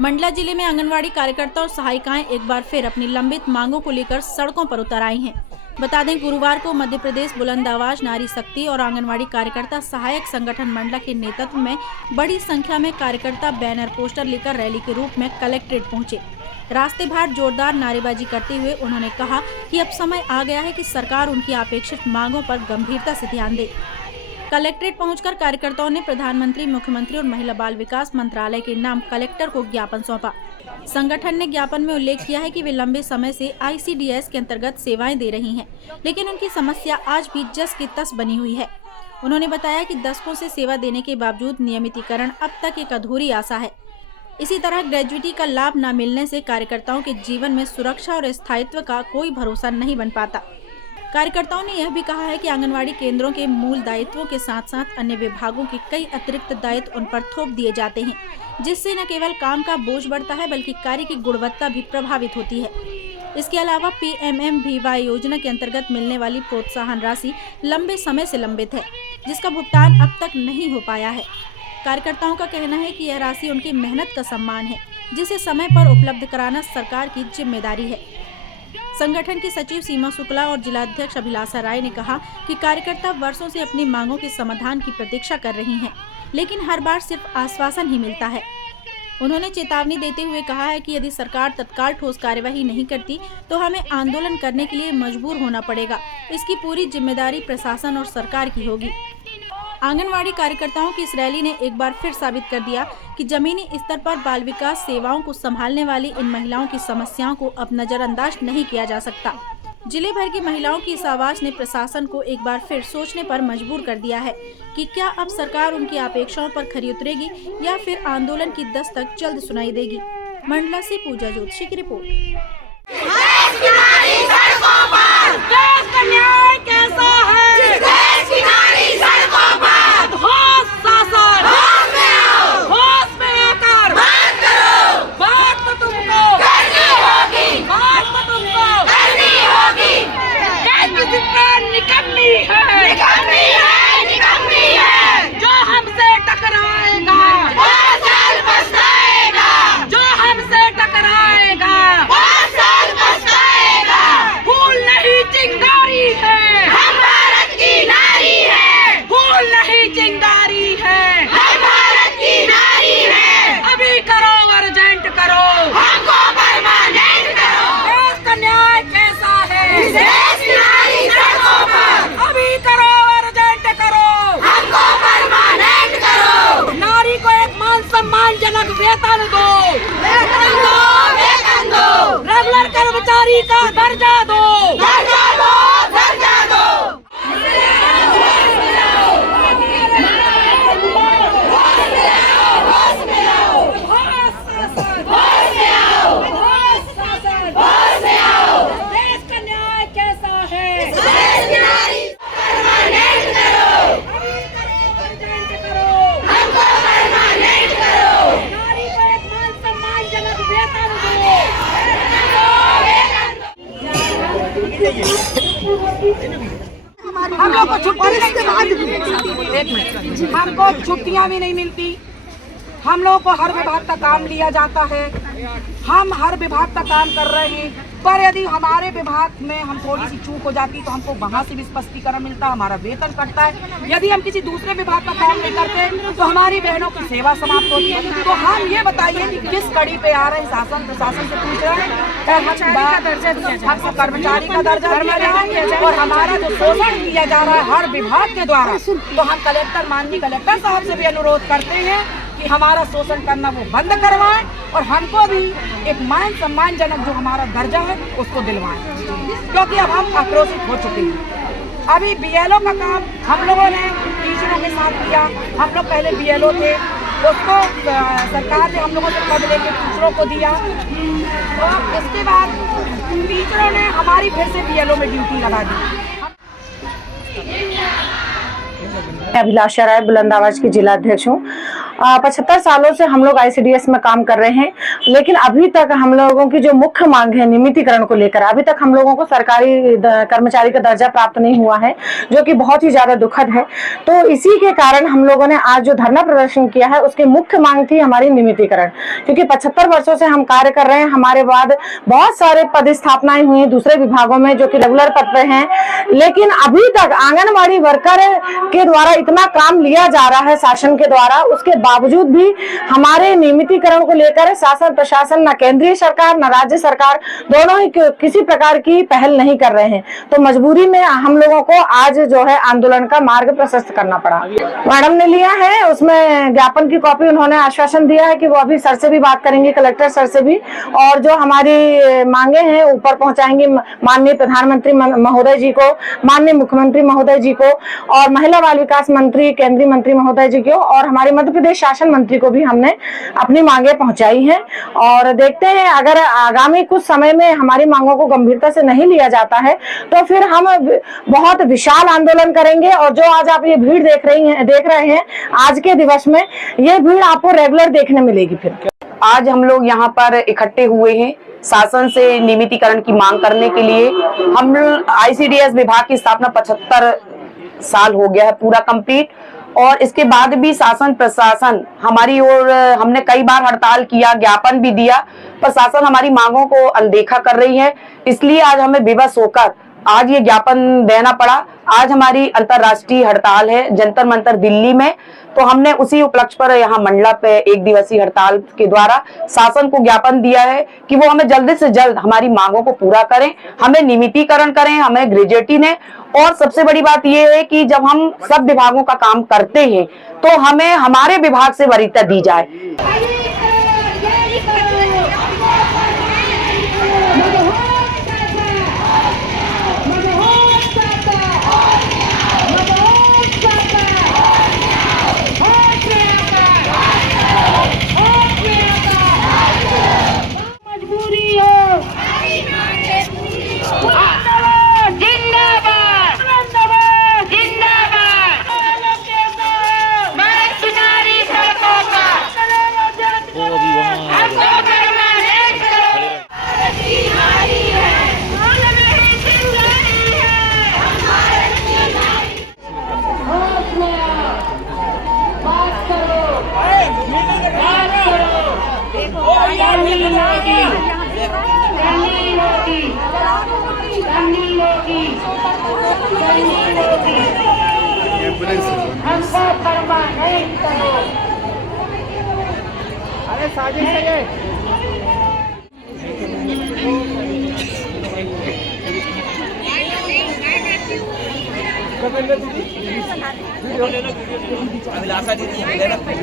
मंडला जिले में आंगनवाड़ी कार्यकर्ता और सहायिकाएं एक बार फिर अपनी लंबित मांगों को लेकर सड़कों पर उतर आई हैं। बता दें, गुरुवार को मध्य प्रदेश बुलंद आवाज नारी शक्ति और आंगनवाड़ी कार्यकर्ता सहायक संगठन मंडला के नेतृत्व में बड़ी संख्या में कार्यकर्ता बैनर पोस्टर लेकर रैली के रूप में कलेक्ट्रेट पहुंचे। रास्ते भर जोरदार नारेबाजी करते हुए उन्होंने कहा कि अब समय आ गया है कि सरकार उनकी अपेक्षित मांगों पर गंभीरता से ध्यान दे। कलेक्ट्रेट पहुंचकर कार्यकर्ताओं ने प्रधानमंत्री, मुख्यमंत्री और महिला बाल विकास मंत्रालय के नाम कलेक्टर को ज्ञापन सौंपा। संगठन ने ज्ञापन में उल्लेख किया है कि वे लंबे समय से ICDS के अंतर्गत सेवाएं दे रही हैं, लेकिन उनकी समस्या आज भी जस की तस बनी हुई है। उन्होंने बताया कि दशकों से सेवा देने के बावजूद नियमितीकरण अब तक एक अधूरी आशा है। इसी तरह ग्रेजुइटी का लाभ न मिलने से कार्यकर्ताओं के जीवन में सुरक्षा और स्थायित्व का कोई भरोसा नहीं बन पाता। कार्यकर्ताओं ने यह भी कहा है कि आंगनवाड़ी केंद्रों के मूल दायित्वों के साथ साथ अन्य विभागों के कई अतिरिक्त दायित्व उन पर थोप दिए जाते हैं, जिससे न केवल काम का बोझ बढ़ता है बल्कि कार्य की गुणवत्ता भी प्रभावित होती है। इसके अलावा PMMVY योजना के अंतर्गत मिलने वाली प्रोत्साहन राशि लंबे समय से लंबित है, जिसका भुगतान अब तक नहीं हो पाया है। कार्यकर्ताओं का कहना है कि यह राशि उनकी मेहनत का सम्मान है, जिसे समय पर उपलब्ध कराना सरकार की जिम्मेदारी है। संगठन की सचिव सीमा शुक्ला और जिलाध्यक्ष अभिलाषा राय ने कहा कि कार्यकर्ता वर्षों से अपनी मांगों के समाधान की प्रतीक्षा कर रही हैं, लेकिन हर बार सिर्फ आश्वासन ही मिलता है। उन्होंने चेतावनी देते हुए कहा है कि यदि सरकार तत्काल ठोस कार्यवाही नहीं करती तो हमें आंदोलन करने के लिए मजबूर होना पड़ेगा। इसकी पूरी जिम्मेदारी प्रशासन और सरकार की होगी। आंगनवाड़ी कार्यकर्ताओं की इस रैली ने एक बार फिर साबित कर दिया कि जमीनी स्तर पर बाल विकास सेवाओं को संभालने वाली इन महिलाओं की समस्याओं को अब नजरअंदाज नहीं किया जा सकता। जिले भर की महिलाओं की इस आवाज ने प्रशासन को एक बार फिर सोचने पर मजबूर कर दिया है कि क्या अब सरकार उनकी अपेक्षाओं पर खरी उतरेगी या फिर आंदोलन की दस्तक जल्द सुनाई देगी। मंडला से पूजा ज्योतिषी की रिपोर्ट। सम्मानजनक वेतन दो, रेगुलर कर्मचारी का दर्जा दो, दर्जा दो, दर्जा दो। देश का न्याय कैसा है? हम लोग को हमको छुट्टियां भी नहीं मिलती। हम लोगों को हर विभाग का काम लिया जाता है। हम हर विभाग का काम कर रहे हैं, पर यदि हमारे विभाग में हम थोड़ी सी चूक हो जाती तो हमको वहाँ से भी स्पष्टीकरण मिलता, हमारा वेतन कटता है। यदि हम किसी दूसरे विभाग का काम नहीं करते तो हमारी बहनों की सेवा समाप्त होती है। तो हम ये बताइए कि किस कड़ी पे आ रहे हैं? शासन प्रशासन से पूछ रहे हैं, हमको कर्मचारी का दर्जा दिया जाए और हमारा जो शोषण किया जा रहा है हर विभाग के द्वारा, तो हम कलेक्टर, माननीय कलेक्टर साहब से भी अनुरोध करते हैं कि हमारा शोषण करना वो बंद करवाएं और हमको भी एक मान सम्मानजनक जो हमारा दर्जा है उसको दिलवाएं, क्योंकि अब हम आक्रोशित हो चुके हैं। अभी BLO का काम हम लोगों ने टीचरों के साथ किया। हम लोग पहले BLO थे, उसको सरकार ने हम लोगों से पद लेके टीचरों को दिया। तो इसके बाद टीचरों ने हमारी फिर से BLO में ड्यूटी लगा दी। अभिलाषा राय बुलंद आवाज की जिला अध्यक्ष हूँ। 75 सालों से हम लोग ICDS में काम कर रहे हैं, लेकिन अभी तक हम लोगों की जो मुख्य मांग है नियमितीकरण को लेकर, अभी तक हम लोगों को सरकारी कर्मचारी का दर्जा प्राप्त नहीं हुआ है, जो कि बहुत ही ज्यादा दुखद है। तो इसी के कारण हम लोगों ने आज जो धरना प्रदर्शन किया है, उसकी मुख्य मांग थी हमारी नियमितीकरण, क्योंकि 75 वर्षों से हम कार्य कर रहे हैं। हमारे बाद बहुत सारे पदस्थापनाएं हुई दूसरे विभागों में जो कि रेगुलर पद पे हैं, लेकिन अभी तक आंगनबाड़ी वर्कर के द्वारा इतना काम लिया जा रहा है शासन के द्वारा, उसके बावजूद भी हमारे नियमितीकरण को लेकर शासन प्रशासन, न केंद्रीय सरकार न राज्य सरकार, दोनों ही किसी प्रकार की पहल नहीं कर रहे हैं। तो मजबूरी में हम लोगों को आज जो है आंदोलन का मार्ग प्रशस्त करना पड़ा। मैडम ने लिया है, उसमें ज्ञापन की कॉपी उन्होंने आश्वासन दिया है कि वो अभी सर से भी बात करेंगे, कलेक्टर सर से भी, और जो हमारी मांगे हैं ऊपर पहुंचाएंगे माननीय प्रधानमंत्री महोदय जी को, माननीय मुख्यमंत्री महोदय जी को, और महिला बाल विकास मंत्री, केंद्रीय मंत्री महोदय जी को, और हमारे मध्य प्रदेश शासन मंत्री को भी हमने अपनी मांगे पहुंचाई हैं। और देखते हैं अगर आगामी कुछ समय में हमारी मांगों को गंभीरता से नहीं लिया जाता है तो फिर हम बहुत विशाल आंदोलन करेंगे। और जो आज आप ये भीड़ देख रहे हैं आज के दिवस में, ये भीड़ आपको रेगुलर देखने मिलेगी। फिर आज हम लोग यहाँ पर इकट्ठे हुए हैं शासन से नियमितीकरण की मांग करने के लिए। हम ICDS विभाग की स्थापना 75 साल हो गया है पूरा कंप्लीट, और इसके बाद भी शासन प्रशासन हमारी ओर, हमने कई बार हड़ताल किया, ज्ञापन भी दिया, पर शासन हमारी मांगों को अनदेखा कर रही है। इसलिए आज हमें विवश होकर आज ये ज्ञापन देना पड़ा। आज हमारी अंतर्राष्ट्रीय हड़ताल है जंतर मंतर दिल्ली में, तो हमने उसी उपलक्ष्य पर यहाँ मंडला पे 1 दिवसीय हड़ताल के द्वारा शासन को ज्ञापन दिया है कि वो हमें जल्द से जल्द हमारी मांगों को पूरा करें, हमें नियमितीकरण करें, हमें ग्रेजुएटी ने। और सबसे बड़ी बात यह है कि जब हम सब विभागों का काम करते हैं तो हमें हमारे विभाग से वरीयता दी जाए। अरे साजिश है ये। अभिलाषा दीदी